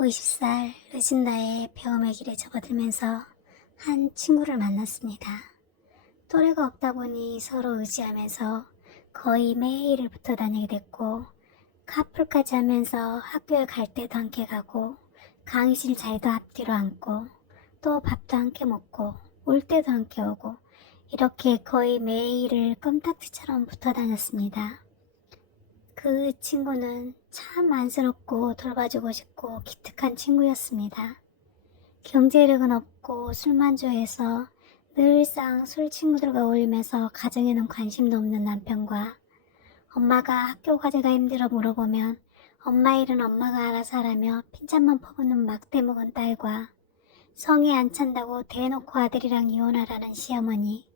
50살 늦은 나이에 배움의 길에 접어들면서 한 친구를 만났습니다. 또래가 없다 보니 서로 의지하면서 거의 매일을 붙어 다니게 됐고, 카풀까지 하면서 학교에 갈 때도 함께 가고, 강의실 자리도 앞뒤로 앉고, 또 밥도 함께 먹고, 올 때도 함께 오고, 이렇게 거의 매일을 껌딱지처럼 붙어 다녔습니다. 그 친구는 참 안쓰럽고 돌봐주고 싶고 기특한 친구였습니다. 경제력은 없고 술만 좋아해서 늘상 술 친구들과 어울리면서 가정에는 관심도 없는 남편과, 엄마가 학교 과제가 힘들어 물어보면 엄마 일은 엄마가 알아서 하라며 핀잔만 퍼붓는 막대 먹은 딸과, 성에 안 찬다고 대놓고 아들이랑 이혼하라는 시어머니,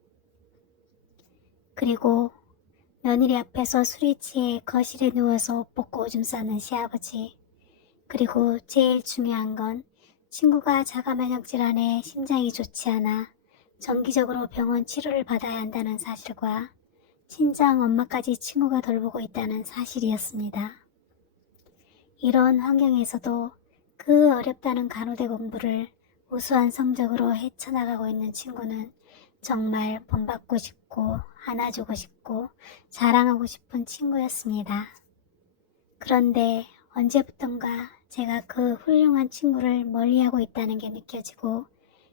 그리고 며느리 앞에서 술에 취해 거실에 누워서 옷 벗고 오줌 싸는 시아버지, 그리고 제일 중요한 건 친구가 자가면역 질환에 심장이 좋지 않아 정기적으로 병원 치료를 받아야 한다는 사실과 친정 엄마까지 친구가 돌보고 있다는 사실이었습니다. 이런 환경에서도 그 어렵다는 간호대 공부를 우수한 성적으로 헤쳐나가고 있는 친구는 정말 본받고 싶고 안아주고 싶고 자랑하고 싶은 친구였습니다. 그런데 언제부턴가 제가 그 훌륭한 친구를 멀리하고 있다는 게 느껴지고,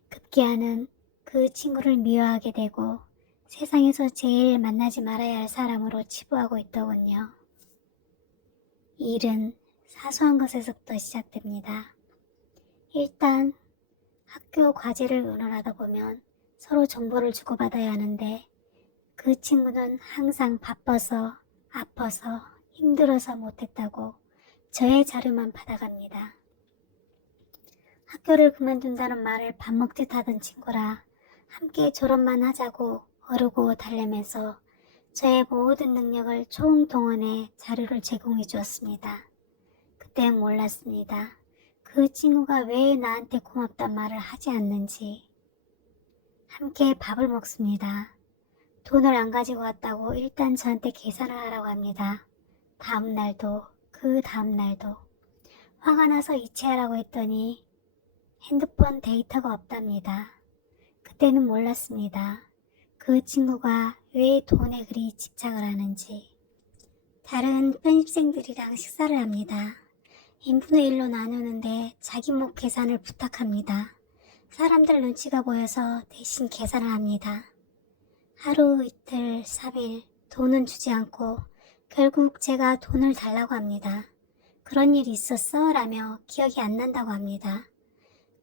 급기야는 그 친구를 미워하게 되고 세상에서 제일 만나지 말아야 할 사람으로 치부하고 있더군요. 일은 사소한 것에서부터 시작됩니다. 일단 학교 과제를 의논하다 보면 서로 정보를 주고받아야 하는데, 그 친구는 항상 바빠서 아파서 힘들어서 못했다고 저의 자료만 받아갑니다. 학교를 그만둔다는 말을 밥 먹듯 하던 친구라 함께 졸업만 하자고 어르고 달래면서 저의 모든 능력을 총동원해 자료를 제공해 주었습니다. 그땐 몰랐습니다. 그 친구가 왜 나한테 고맙단 말을 하지 않는지. 함께 밥을 먹습니다. 돈을 안 가지고 왔다고 일단 저한테 계산을 하라고 합니다. 다음 날도 그 다음 날도. 화가 나서 이체하라고 했더니 핸드폰 데이터가 없답니다. 그때는 몰랐습니다. 그 친구가 왜 돈에 그리 집착을 하는지. 다른 편입생들이랑 식사를 합니다. n분의 1로 나누는데 자기 목 계산을 부탁합니다. 사람들 눈치가 보여서 대신 계산을 합니다. 하루, 이틀, 3일 돈은 주지 않고 결국 제가 돈을 달라고 합니다. 그런 일이 있었어? 라며 기억이 안 난다고 합니다.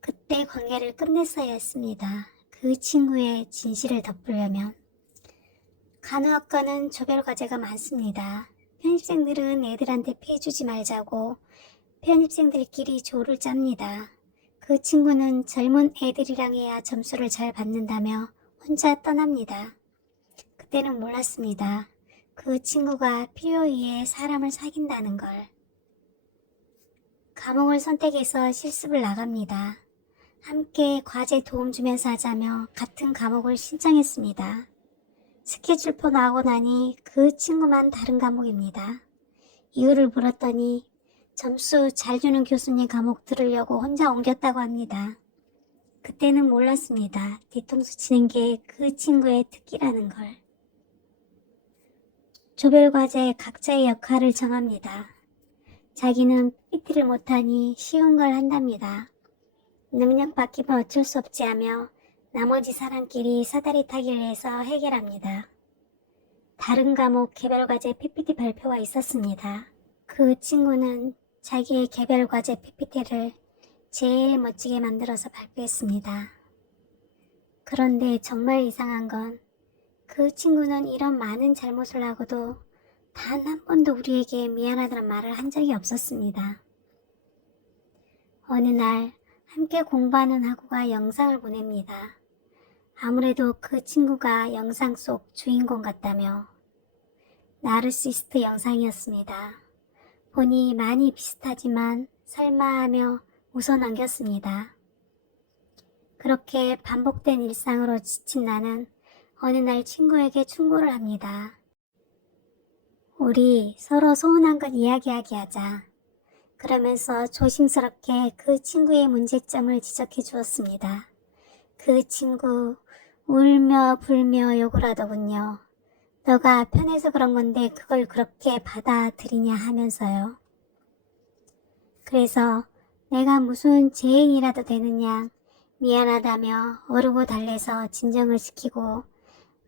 그때 관계를 끝냈어야 했습니다. 그 친구의 진실을 덮으려면. 간호학과는 조별 과제가 많습니다. 편입생들은 애들한테 피해주지 말자고 편입생들끼리 조를 짭니다. 그 친구는 젊은 애들이랑 해야 점수를 잘 받는다며 혼자 떠납니다. 그때는 몰랐습니다. 그 친구가 필요에 의해 사람을 사귄다는 걸. 과목을 선택해서 실습을 나갑니다. 함께 과제 도움 주면서 하자며 같은 과목을 신청했습니다. 스케줄표 나오고 나니 그 친구만 다른 과목입니다. 이유를 물었더니 점수 잘 주는 교수님 과목 들으려고 혼자 옮겼다고 합니다. 그때는 몰랐습니다. 뒤통수 치는 게 그 친구의 특기라는 걸. 조별과제 각자의 역할을 정합니다. 자기는 PPT를 못하니 쉬운 걸 한답니다. 능력 바뀌면 어쩔 수 없지 하며 나머지 사람끼리 사다리 타기를 해서 해결합니다. 다른 과목 개별과제 PPT 발표가 있었습니다. 그 친구는 자기의 개별과제 PPT를 제일 멋지게 만들어서 발표했습니다. 그런데 정말 이상한 건 그 친구는 이런 많은 잘못을 하고도 단 한 번도 우리에게 미안하다는 말을 한 적이 없었습니다. 어느 날 함께 공부하는 학우가 영상을 보냅니다. 아무래도 그 친구가 영상 속 주인공 같다며. 나르시스트 영상이었습니다. 보니 많이 비슷하지만 설마 하며 웃어 넘겼습니다. 그렇게 반복된 일상으로 지친 나는 어느 날 친구에게 충고를 합니다. 우리 서로 서운한 건 이야기하게 하자. 그러면서 조심스럽게 그 친구의 문제점을 지적해 주었습니다. 그 친구 울며 불며 욕을 하더군요. 너가 편해서 그런 건데 그걸 그렇게 받아들이냐 하면서요. 그래서 내가 무슨 죄인이라도 되느냐 미안하다며 어르고 달래서 진정을 시키고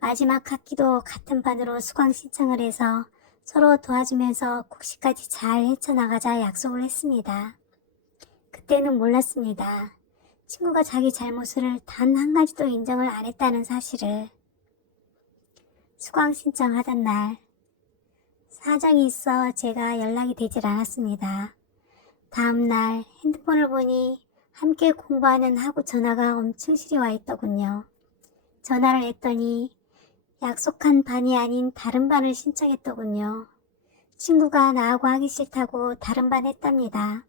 마지막 학기도 같은 반으로 수강 신청을 해서 서로 도와주면서 국시까지 잘 헤쳐나가자 약속을 했습니다. 그때는 몰랐습니다. 친구가 자기 잘못을 단 한 가지도 인정을 안 했다는 사실을. 수강 신청하던 날 사정이 있어 제가 연락이 되질 않았습니다. 다음날 핸드폰을 보니 함께 공부하는 하고 전화가 엄청실이 와 있더군요. 전화를 했더니 약속한 반이 아닌 다른 반을 신청했더군요. 친구가 나하고 하기 싫다고 다른 반 했답니다.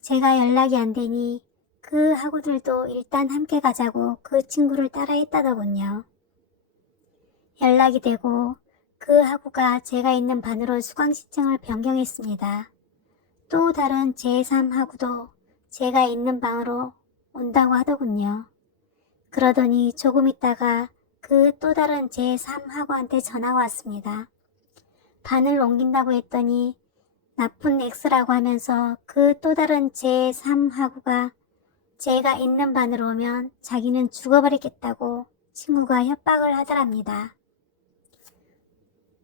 제가 연락이 안 되니 그 학우들도 일단 함께 가자고 그 친구를 따라 했다더군요. 연락이 되고 그 학우가 제가 있는 반으로 수강 신청을 변경했습니다. 또 다른 제3 학우도 제가 있는 방으로 온다고 하더군요. 그러더니 조금 있다가 그 또 다른 제3 학우한테 전화가 왔습니다. 반을 옮긴다고 했더니 나쁜 X라고 하면서 그 또 다른 제3 학우가 제가 있는 반으로 오면 자기는 죽어버리겠다고 친구가 협박을 하더랍니다.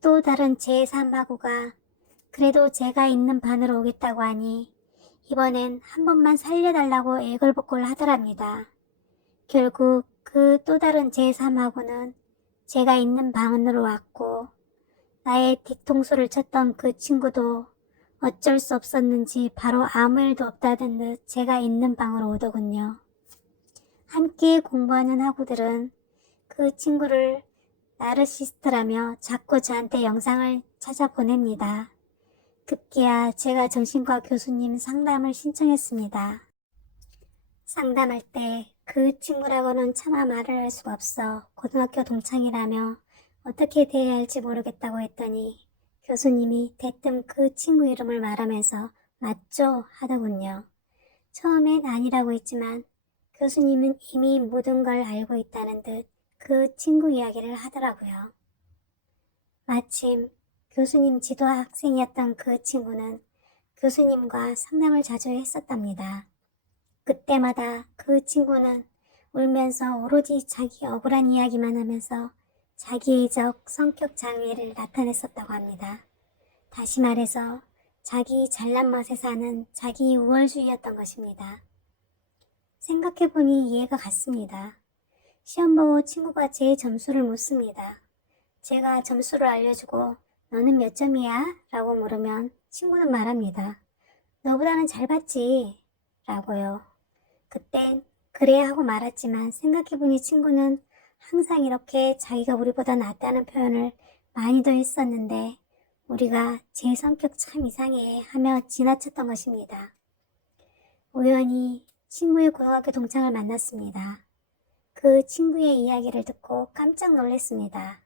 또 다른 제3 학우가 그래도 제가 있는 반으로 오겠다고 하니 이번엔 한 번만 살려달라고 애걸복걸 하더랍니다. 결국 그 또 다른 제3학우는 제가 있는 방으로 왔고 나의 뒤통수를 쳤던 그 친구도 어쩔 수 없었는지 바로 아무 일도 없다던 듯 제가 있는 방으로 오더군요. 함께 공부하는 학우들은 그 친구를 나르시스트라며 자꾸 저한테 영상을 찾아보냅니다. 급기야 제가 정신과 교수님 상담을 신청했습니다. 상담할 때 그 친구라고는 차마 말을 할 수가 없어 고등학교 동창이라며 어떻게 대해야 할지 모르겠다고 했더니 교수님이 대뜸 그 친구 이름을 말하면서 맞죠? 하더군요. 처음엔 아니라고 했지만 교수님은 이미 모든 걸 알고 있다는 듯 그 친구 이야기를 하더라고요. 마침 교수님 지도 학생이었던 그 친구는 교수님과 상담을 자주 했었답니다. 그때마다 그 친구는 울면서 오로지 자기 억울한 이야기만 하면서 자기애적 성격 장애를 나타냈었다고 합니다. 다시 말해서 자기 잘난 맛에 사는 자기 우월주의였던 것입니다. 생각해보니 이해가 갔습니다. 시험 보고 친구가 제 점수를 묻습니다. 제가 점수를 알려주고 너는 몇 점이야? 라고 물으면 친구는 말합니다. 너보다는 잘 봤지? 라고요. 그땐 그래 하고 말았지만 생각해보니 친구는 항상 이렇게 자기가 우리보다 낫다는 표현을 많이도 했었는데 우리가 제 성격 참 이상해 하며 지나쳤던 것입니다. 우연히 친구의 고등학교 동창을 만났습니다. 그 친구의 이야기를 듣고 깜짝 놀랐습니다.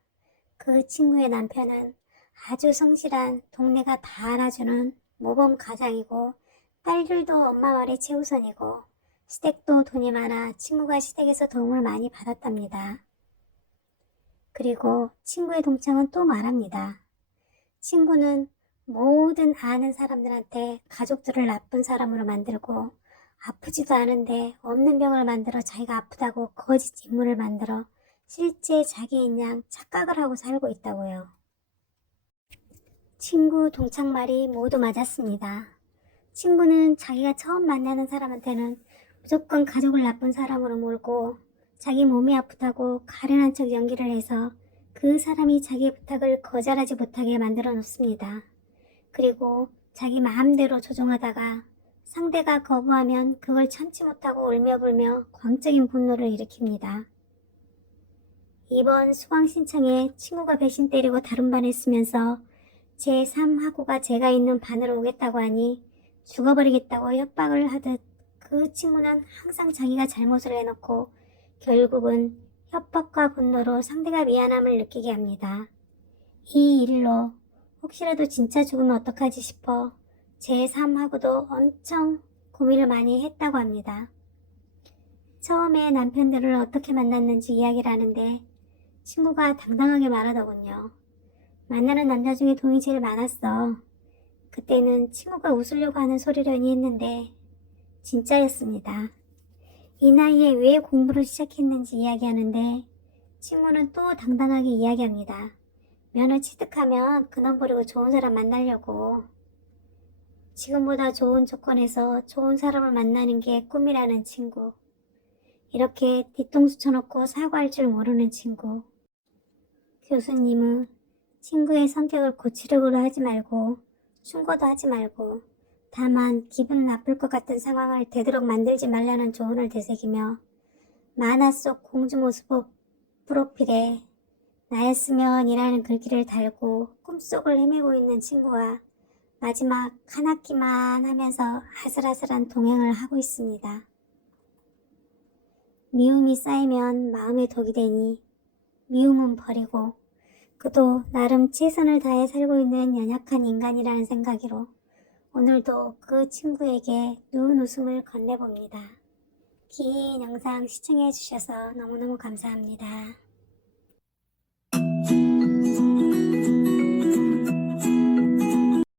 그 친구의 남편은 아주 성실한 동네가 다 알아주는 모범 가장이고 딸들도 엄마 말이 최우선이고 시댁도 돈이 많아 친구가 시댁에서 도움을 많이 받았답니다. 그리고 친구의 동창은 또 말합니다. 친구는 모든 아는 사람들한테 가족들을 나쁜 사람으로 만들고 아프지도 않은데 없는 병을 만들어 자기가 아프다고 거짓 인물을 만들어 실제 자기인 양 착각을 하고 살고 있다고요. 친구 동창 말이 모두 맞았습니다. 친구는 자기가 처음 만나는 사람한테는 무조건 가족을 나쁜 사람으로 몰고 자기 몸이 아프다고 가련한 척 연기를 해서 그 사람이 자기 부탁을 거절하지 못하게 만들어 놓습니다. 그리고 자기 마음대로 조종하다가 상대가 거부하면 그걸 참지 못하고 울며불며 광적인 분노를 일으킵니다. 이번 수강 신청에 친구가 배신 때리고 다른 반에 쓰면서 제3학우가 제가 있는 반으로 오겠다고 하니 죽어버리겠다고 협박을 하듯 그 친구는 항상 자기가 잘못을 해놓고 결국은 협박과 분노로 상대가 미안함을 느끼게 합니다. 이 일로 혹시라도 진짜 죽으면 어떡하지 싶어 제 삶하고도 엄청 고민을 많이 했다고 합니다. 처음에 남편들을 어떻게 만났는지 이야기를 하는데 친구가 당당하게 말하더군요. 만나는 남자 중에 돈이 제일 많았어. 그때는 친구가 웃으려고 하는 소리려니 했는데 진짜였습니다. 이 나이에 왜 공부를 시작했는지 이야기하는데 친구는 또 당당하게 이야기합니다. 면허 취득하면 그놈 버리고 좋은 사람 만나려고. 지금보다 좋은 조건에서 좋은 사람을 만나는 게 꿈이라는 친구. 이렇게 뒤통수 쳐놓고 사과할 줄 모르는 친구. 교수님은 친구의 성격을 고치려고 하지 말고 충고도 하지 말고 다만 기분 나쁠 것 같은 상황을 되도록 만들지 말라는 조언을 되새기며 만화 속 공주 모습 프로필에 나였으면 이라는 글귀를 달고 꿈속을 헤매고 있는 친구와 마지막 한 학기만 하면서 아슬아슬한 동행을 하고 있습니다. 미움이 쌓이면 마음의 독이 되니 미움은 버리고 그도 나름 최선을 다해 살고 있는 연약한 인간이라는 생각으로 오늘도 그 친구에게 눈웃음을 건네봅니다. 긴 영상 시청해 주셔서 너무너무 감사합니다.